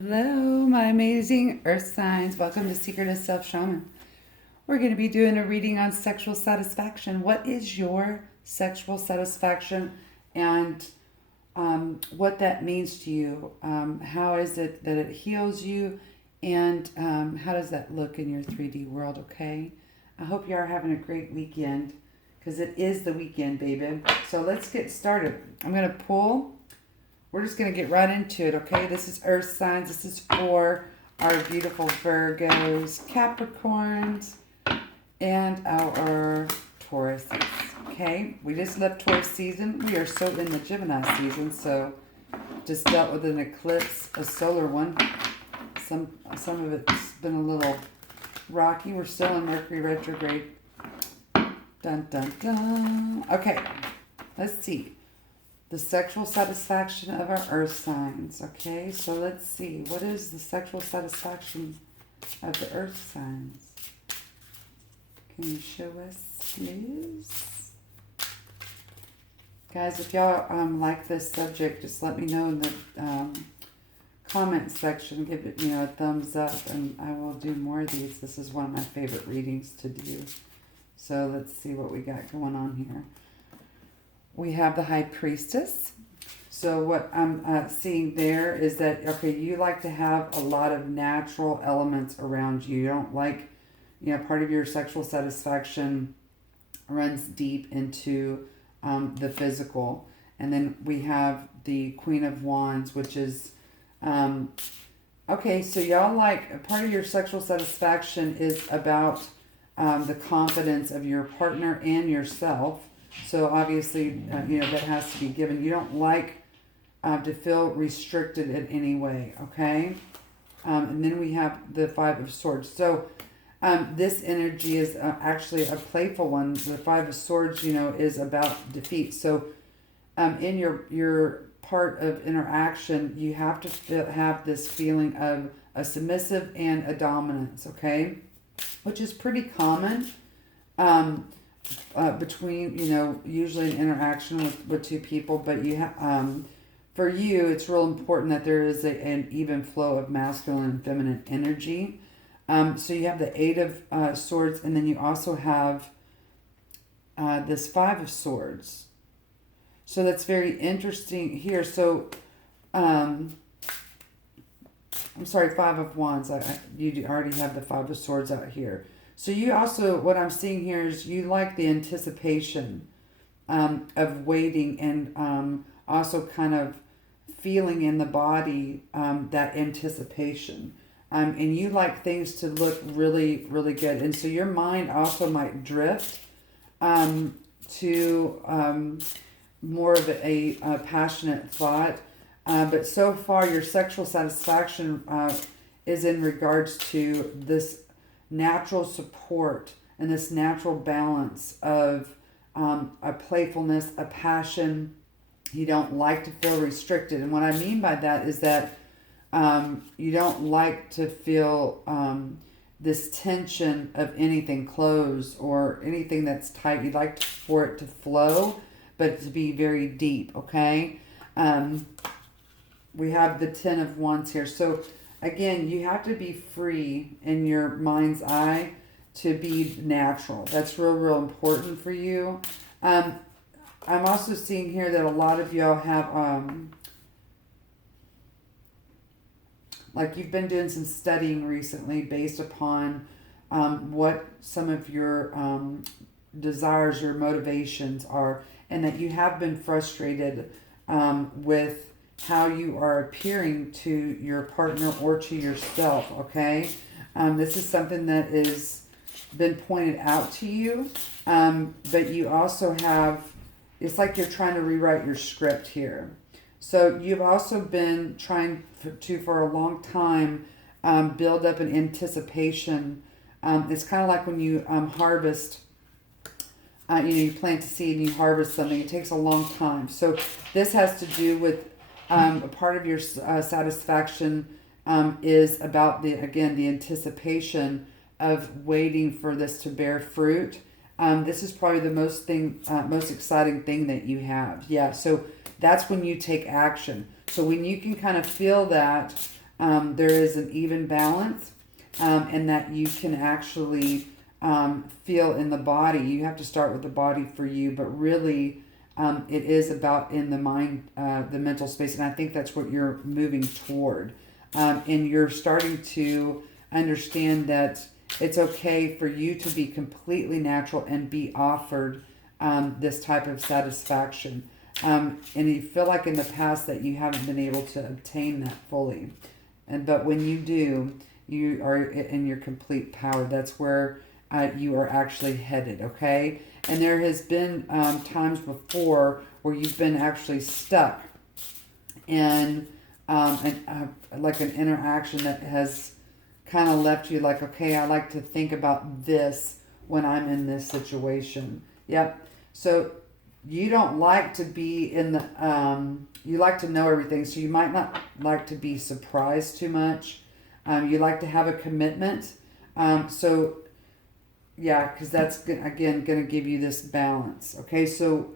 Hello, my amazing earth signs. Welcome to Secret of Self Shaman. We're going to be doing a reading on sexual satisfaction. What is your sexual satisfaction and what that means to you? How is it that it heals you? And how does that look in your 3D world, okay? I hope you are having a great weekend because it is the weekend, baby. So let's get started. I'm going to pull. We're just going to get right into it, okay? This is earth signs. This is for our beautiful Virgos, Capricorns, and our Tauruses, okay? We just left Taurus season. We are so in the Gemini season, so just dealt with an eclipse, a solar one. Some of it's been a little rocky. We're still in Mercury retrograde. Dun, dun, dun. Okay, let's see. The sexual satisfaction of our earth signs. Okay, so let's see. What is the sexual satisfaction of the earth signs? Can you show us, please? Guys, if y'all like this subject, just let me know in the comment section. Give it, a thumbs up, and I will do more of these. This is one of my favorite readings to do. So let's see what we got going on here. We have the High Priestess. So what I'm seeing there is that, okay, you like to have a lot of natural elements around you. You don't like, part of your sexual satisfaction runs deep into the physical. And then we have the Queen of Wands, which is, okay, so y'all like, part of your sexual satisfaction is about the confidence of your partner and yourself. So obviously, that has to be given. You don't like to feel restricted in any way, okay? And then we have the Five of Swords. So this energy is actually a playful one. The Five of Swords, is about defeat. So in your part of interaction, you have to have this feeling of a submissive and a dominance, okay? Which is pretty common. Between, usually an interaction with two people, but for you, it's real important that there is an even flow of masculine and feminine energy. So you have the Eight of Swords, and then you also have this Five of Swords. So that's very interesting here. So, I'm sorry, Five of Wands. You already have the Five of Swords out here. So you also, what I'm seeing here is you like the anticipation of waiting and also kind of feeling in the body that anticipation. And you like things to look really, really good. And so your mind also might drift to more of a passionate thought. But so far your sexual satisfaction is in regards to this natural support and this natural balance of a playfulness, a passion. You don't like to feel restricted. And what I mean by that is that you don't like to feel this tension of anything closed or anything that's tight. You'd like for it to flow, but to be very deep, okay? We have the Ten of Wands here. So again, you have to be free in your mind's eye to be natural. That's real, real important for you. I'm also seeing here that a lot of y'all have, like you've been doing some studying recently based upon what some of your desires, your motivations are, and that you have been frustrated with how you are appearing to your partner or to yourself, okay? This is something that is been pointed out to you, but you also have, it's like you're trying to rewrite your script here. So you've also been trying for a long time build up an anticipation. It's kind of like when you harvest, you plant a seed and you harvest something. It takes a long time. So this has to do with a part of your satisfaction is about the anticipation of waiting for this to bear fruit. This is probably the most exciting thing that you have. Yeah, so that's when you take action. So when you can kind of feel that there is an even balance, and that you can actually feel in the body. You have to start with the body for you, but really it is about in the mind, the mental space, and I think that's what you're moving toward. And you're starting to understand that it's okay for you to be completely natural and be offered this type of satisfaction. And you feel like in the past that you haven't been able to obtain that fully. But when you do, you are in your complete power. That's where you are actually headed, okay? And there has been times before where you've been actually stuck in like an interaction that has kind of left you like, okay, I like to think about this when I'm in this situation. Yep. So you don't like to be in the, you like to know everything, so you might not like to be surprised too much. You like to have a commitment. So, yeah, because that's, again, going to give you this balance. Okay, so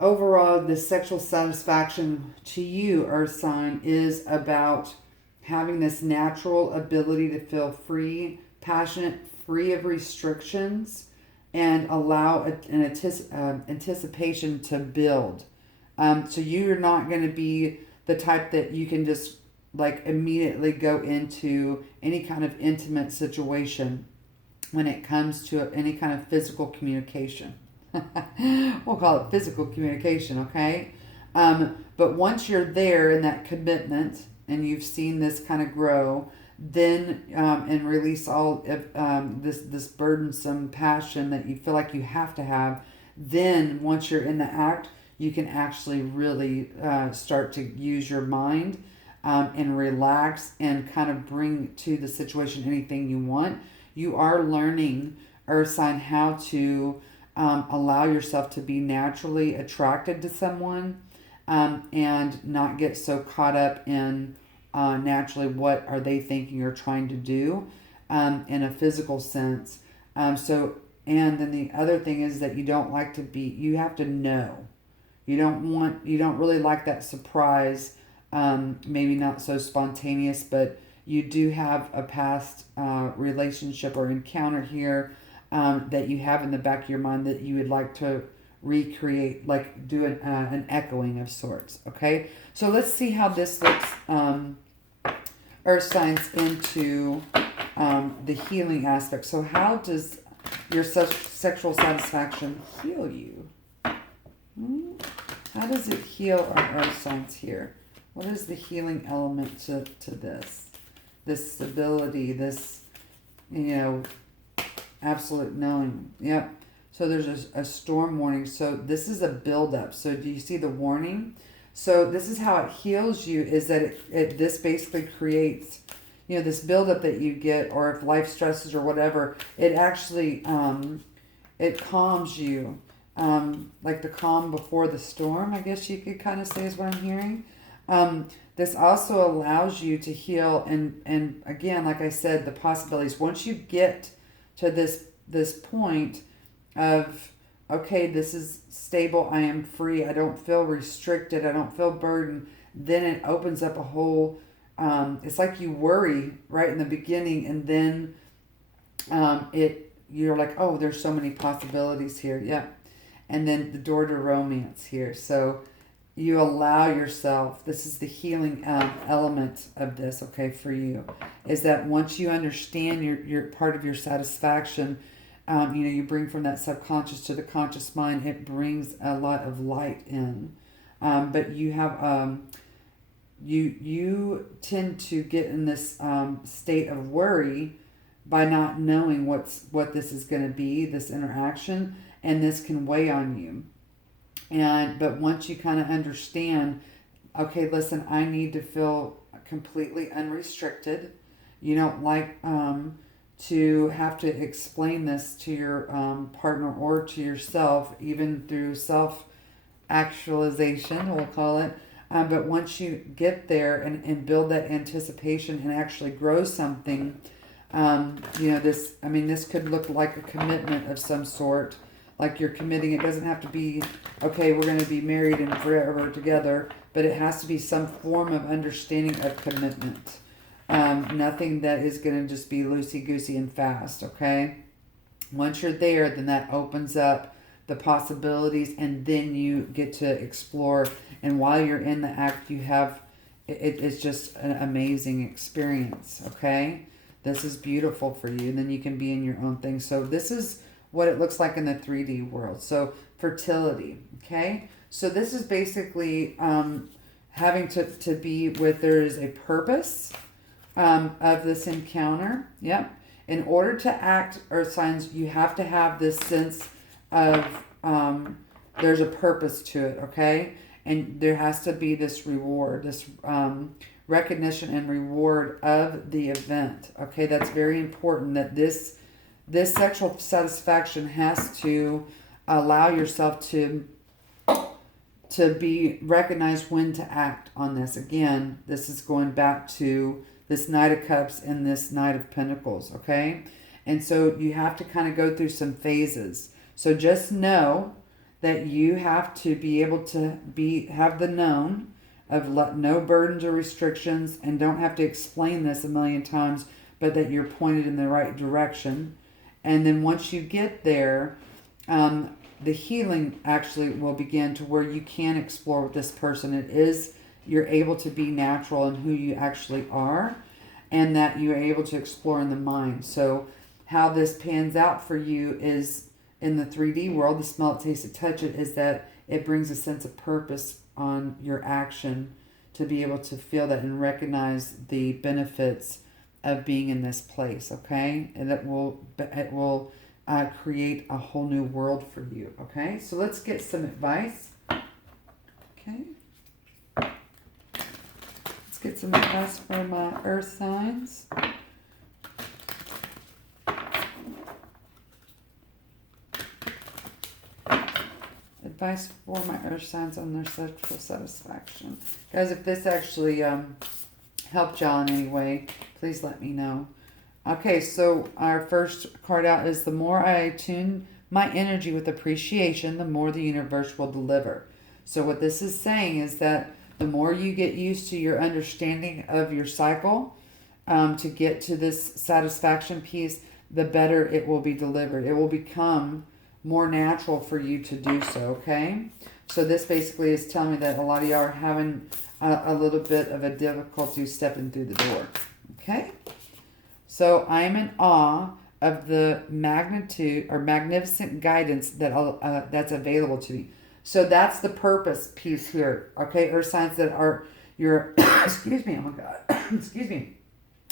overall, the sexual satisfaction to you, Earth sign, is about having this natural ability to feel free, passionate, free of restrictions, and allow an anticipation to build. So you're not going to be the type that you can just like immediately go into any kind of intimate situation when it comes to any kind of physical communication. We'll call it physical communication, okay? But once you're there in that commitment and you've seen this kind of grow, then and release all of this burdensome passion that you feel like you have to have, then once you're in the act, you can actually really start to use your mind and relax and kind of bring to the situation anything you want. You are learning, Earth sign, how to allow yourself to be naturally attracted to someone and not get so caught up in naturally what are they thinking or trying to do in a physical sense. And then the other thing is that you don't like to be, you have to know. You don't really like that surprise, maybe not so spontaneous, but you do have a past relationship or encounter here that you have in the back of your mind that you would like to recreate, like do an echoing of sorts. Okay, so let's see how this looks, Earth signs, into the healing aspect. So how does your sexual satisfaction heal you? How does it heal our Earth signs here? What is the healing element to this? This stability, this, absolute knowing. Yep. So there's a storm warning. So this is a buildup. So do you see the warning? So this is how it heals you, is that this basically creates, this buildup that you get, or if life stresses or whatever, it actually, it calms you. Like the calm before the storm, I guess you could kind of say is what I'm hearing. This also allows you to heal, and again, like I said, the possibilities. Once you get to this point of, okay, this is stable, I am free, I don't feel restricted, I don't feel burdened, then it opens up a whole, it's like you worry right in the beginning, and then you're like, oh, there's so many possibilities here. Yeah. And then the door to romance here. So you allow yourself, this is the healing element of this, okay, for you, is that once you understand your part of your satisfaction, you bring from that subconscious to the conscious mind, it brings a lot of light in. But you have, you tend to get in this state of worry by not knowing what this is going to be, this interaction, and this can weigh on you. But once you kind of understand, okay, listen, I need to feel completely unrestricted. You don't like to have to explain this to your partner or to yourself, even through self-actualization, we'll call it. But once you get there and build that anticipation and actually grow something, this could look like a commitment of some sort like you're committing. It doesn't have to be, okay, we're going to be married and forever together, but it has to be some form of understanding of commitment. Nothing that is going to just be loosey-goosey and fast, okay? Once you're there, then that opens up the possibilities, and then you get to explore. And while you're in the act, you have, it's just an amazing experience, okay? This is beautiful for you, and then you can be in your own thing. So this is what it looks like in the 3D world. So fertility, okay? So this is basically having to be with, there is a purpose of this encounter. Yep. In order to act, earth signs, you have to have this sense of there's a purpose to it, okay? And there has to be this reward, this recognition and reward of the event, okay? That's very important, that this sexual satisfaction has to allow yourself to be recognized when to act on this. Again, this is going back to this Knight of Cups and this Knight of Pentacles, okay? And so you have to kind of go through some phases. So just know that you have to be able to have the known of no burdens or restrictions, and don't have to explain this a million times, but that you're pointed in the right direction. And then once you get there, the healing actually will begin to where you can explore with this person. You're able to be natural in who you actually are, and that you're able to explore in the mind. So how this pans out for you is in the 3D world, the smell it, taste it, touch it, is that it brings a sense of purpose on your action to be able to feel that and recognize the benefits of being in this place, okay? And it will create a whole new world for you, okay? So let's get some advice, okay? Let's get some advice from earth signs. Advice for my earth signs on their sexual satisfaction. Guys, if this actually helped y'all in any way, please let me know. Okay, so our first card out is, the more I attune my energy with appreciation, the more the universe will deliver. So what this is saying is that the more you get used to your understanding of your cycle, to get to this satisfaction piece, the better it will be delivered. It will become more natural for you to do so, okay? So this basically is telling me that a lot of y'all are having a little bit of a difficulty stepping through the door, okay? So I am in awe of the magnitude or magnificent guidance that that's available to me. So that's the purpose piece here, okay? Earth signs that are your, excuse me, oh my God, excuse me.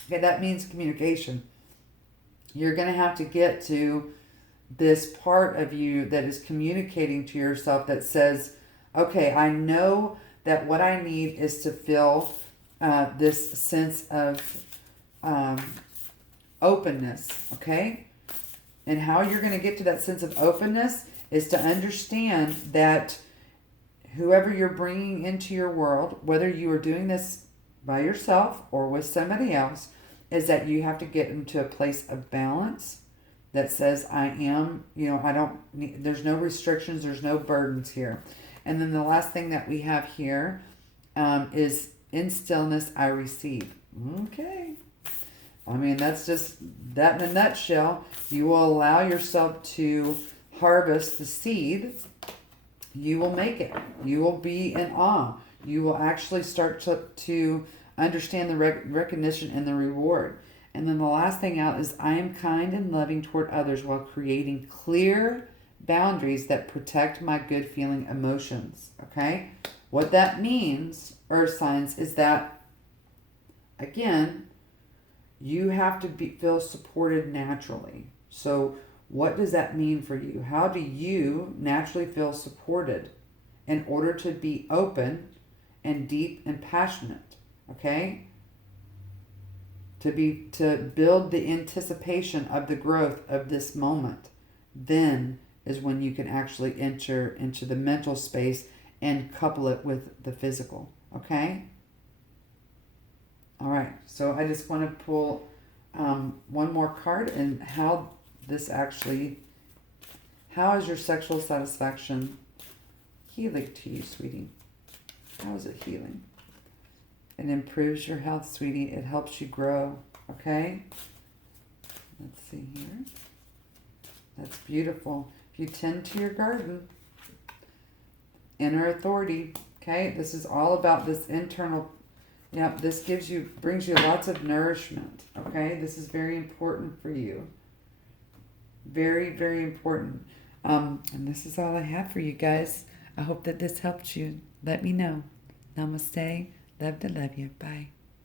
Okay, that means communication. You're going to have to get to this part of you that is communicating to yourself that says, okay, I know that what I need is to feel this sense of openness, okay? And how you're going to get to that sense of openness is to understand that whoever you're bringing into your world, whether you are doing this by yourself or with somebody else, is that you have to get into a place of balance that says, I am, I don't need, there's no restrictions, there's no burdens here. And then the last thing that we have here is, in stillness I receive. Okay. I mean, that's just that in a nutshell. You will allow yourself to harvest the seed. You will make it. You will be in awe. You will actually start to understand the recognition and the reward. And then the last thing out is, I am kind and loving toward others while creating clear boundaries that protect my good feeling emotions. Okay? What that means, earth signs, is that, again, you have to feel supported naturally. So what does that mean for you? How do you naturally feel supported in order to be open and deep and passionate? Okay? To build the anticipation of the growth of this moment, then is when you can actually enter into the mental space and couple it with the physical. Okay? All right. So I just want to pull one more card and how How is your sexual satisfaction healing to you, sweetie? How is it healing? It improves your health, sweetie. It helps you grow, okay? Let's see here. That's beautiful. If you tend to your garden, inner authority, okay? This is all about this internal, this brings you lots of nourishment, okay? This is very important for you. Very, very important. And this is all I have for you guys. I hope that this helped you. Let me know. Namaste. Love to love you. Bye.